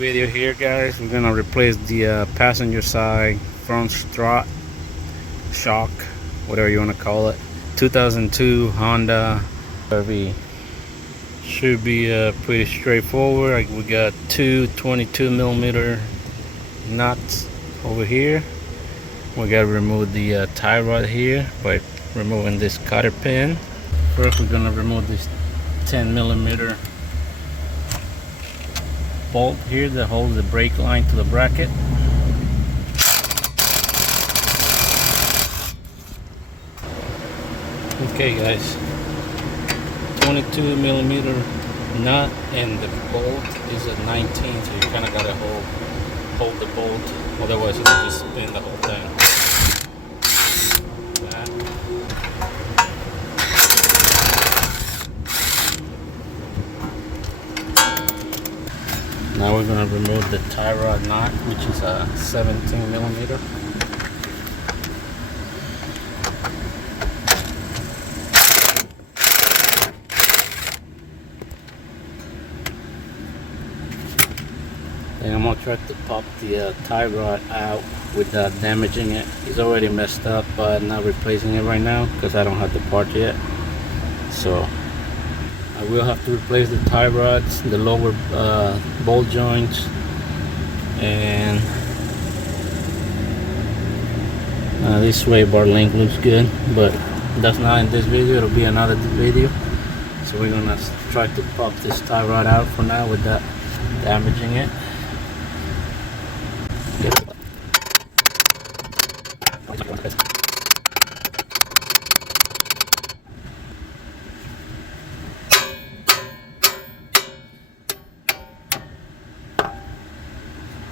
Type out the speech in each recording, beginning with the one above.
video here, guys. We're gonna replace the passenger side front strut shock, whatever you want to call it. 2002 Honda CRV. Should be pretty straightforward. We got two 22mm nuts over here. We gotta remove the tie rod here by removing this cotter pin. First, we're gonna remove this 10mm bolt here that holds the brake line to the bracket. Okay, guys, 22mm nut, and the bolt is at 19, so you kind of gotta hold the bolt, otherwise it'll just spin the whole thing. Now we're going to remove the tie rod knot, which is a 17mm. And I'm going to try to pop the tie rod out without damaging it. It's already messed up, but I'm not replacing it right now because I don't have the part yet. So I will have to replace the tie rods, the lower bolt joints, and this sway bar link looks good, but that's not in this video. It'll be another video. So we're gonna try to pop this tie rod out for now without damaging it.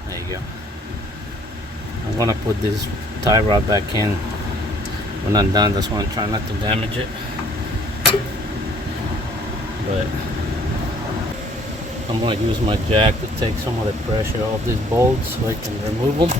There you go. I'm gonna put this tie rod back in when I'm done. That's why I'm trying not to damage it. But I'm gonna use my jack to take some of the pressure off these bolts so I can remove them.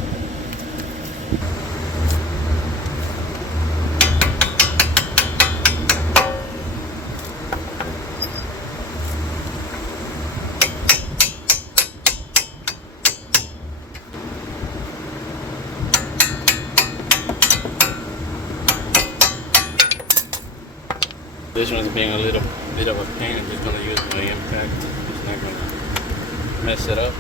This one's being a little bit of a pain. I'm just gonna use my impact. It's not gonna mess it up.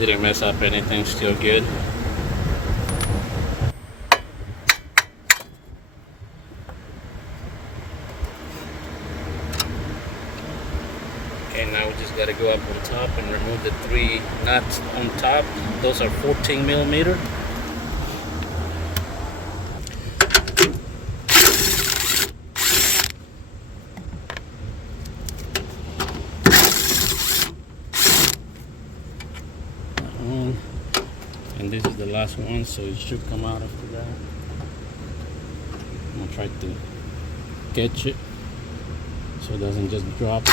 Didn't mess up anything, still good. Okay, now we just gotta go up on top and remove the 3 nuts on top. Those are 14mm. And this is the last one, so it should come out after that. I'm gonna try to catch it so it doesn't just drop.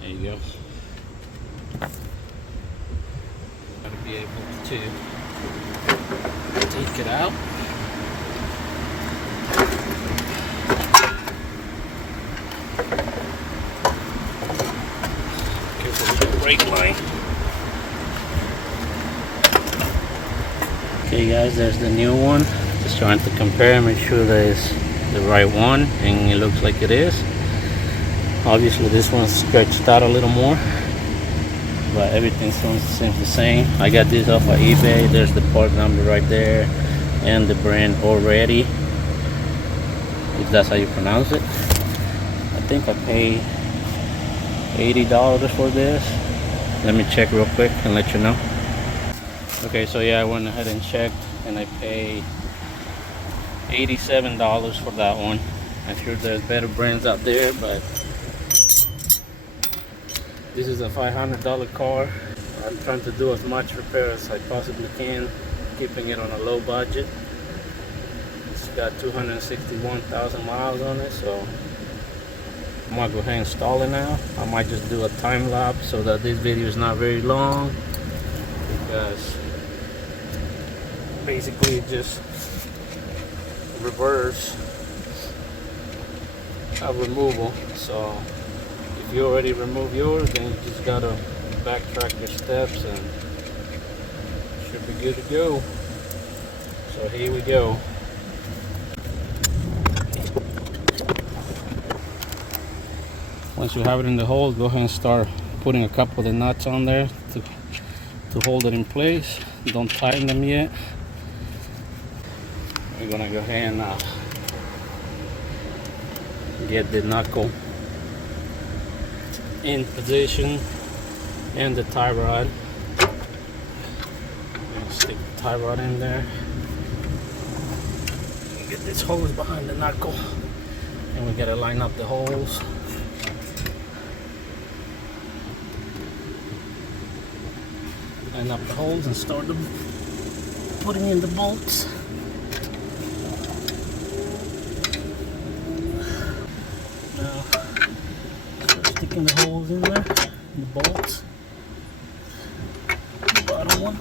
There you go. Gotta be able to take it out. Careful with the brake line. Okay guys, there's the new one. Just trying to compare, make sure that it's the right one, and it looks like it is. Obviously this one's stretched out a little more, but everything seems the same. I got this off of eBay. There's the part number right there and the brand already, if that's how you pronounce it. I think I paid $80 for this. Let me check real quick and let you know. Okay, so yeah, I went ahead and checked, and I paid $87 for that one. I'm sure there's better brands out there, but this is a $500 car. I'm trying to do as much repair as I possibly can, keeping it on a low budget. It's got 261,000 miles on it, so I'm gonna go ahead and install it now. I might just do a time lapse so that this video is not very long, because basically just reverse removal. So if you already removed yours, then you just gotta backtrack your steps and should be good to go. So here we go. Once you have it in the hole, go ahead and start putting a couple of the nuts on there to hold it in place. Don't tighten them yet. We're gonna go ahead and get the knuckle in position and the tie rod. And stick the tie rod in there. Get this hose behind the knuckle, and we gotta line up the holes. Line up the holes and start putting in the bolts. Now, start sticking the holes in there, the bolts. The bottom one.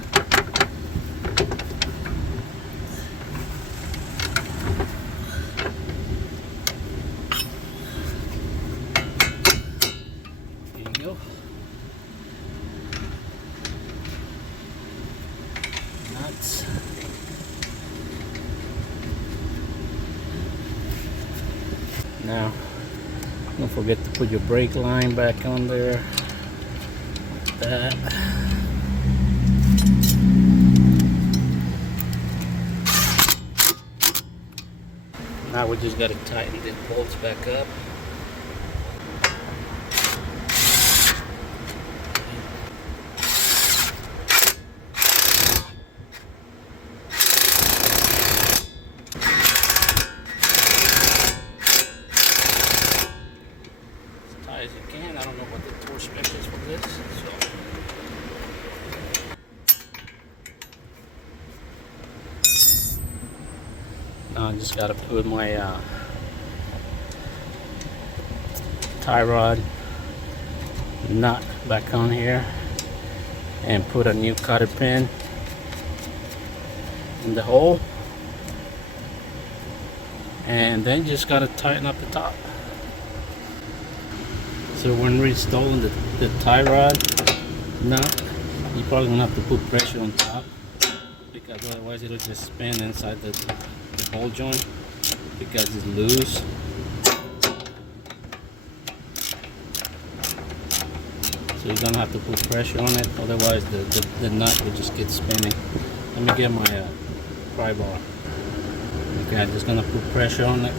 There you go. Nuts. Now, don't forget to put your brake line back on there, like that. Now we just got to tighten these bolts back up. As you can. I don't know what the torque spec is for this, so now I just gotta put my tie rod nut back on here and put a new cotter pin in the hole, and then just gotta tighten up the top. So when we're installing the tie rod nut, you're probably gonna have to put pressure on top, because otherwise it'll just spin inside the ball joint because it's loose. So you're gonna have to put pressure on it, otherwise the nut will just get spinning. Let me get my pry bar. Okay, I'm just gonna put pressure on it.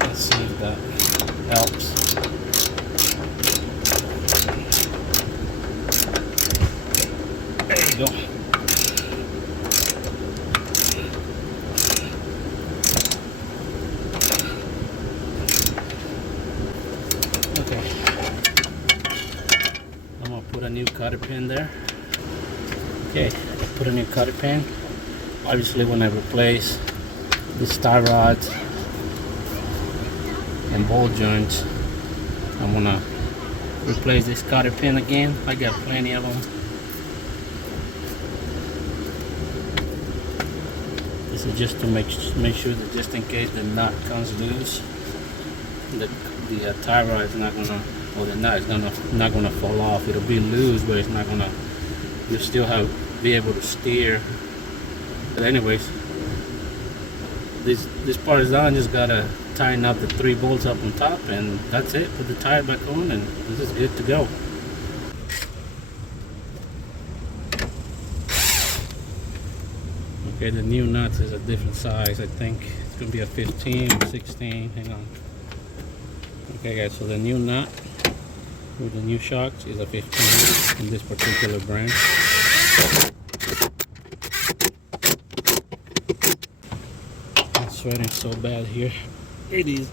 Let's see if that helps. There you go. Okay. I'm gonna put a new cotter pin there. Okay, put a new cotter pin. Obviously, when I replace the tie rods and ball joints, I'm gonna replace this cotter pin again. I got plenty of them. This is just to make sure that just in case the nut comes loose, the tie rod is not gonna, or the nut is not gonna fall off. It'll be loose, but it's not gonna. You'll still be able to steer. But anyways, this part is done. Just gotta tighten up the 3 bolts up on top, and that's it. Put the tire back on, and this is good to go. Okay, the new nuts is a different size. I think it's gonna be a 15 or 16. Hang on. Okay, guys. So the new nut with the new shocks is a 15 in this particular brand. I'm sweating so bad here. It is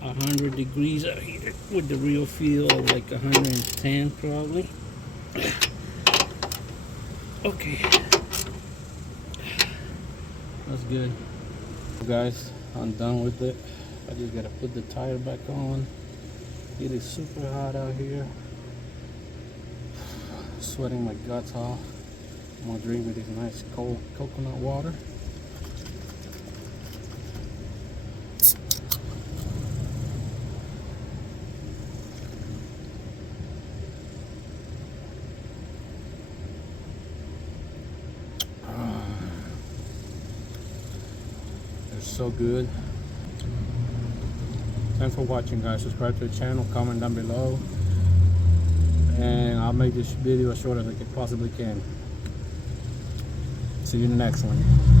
100 degrees out here with the real feel of like 110 probably. Okay, that's good. Guys, I'm done with it. I just gotta put the tire back on. It is super hot out here. Sweating my guts off. I'm gonna drink with this nice cold coconut water. so good. Thanks for watching, guys. Subscribe to the channel, comment down below, and I'll make this video as short as I possibly can. See you in the next one.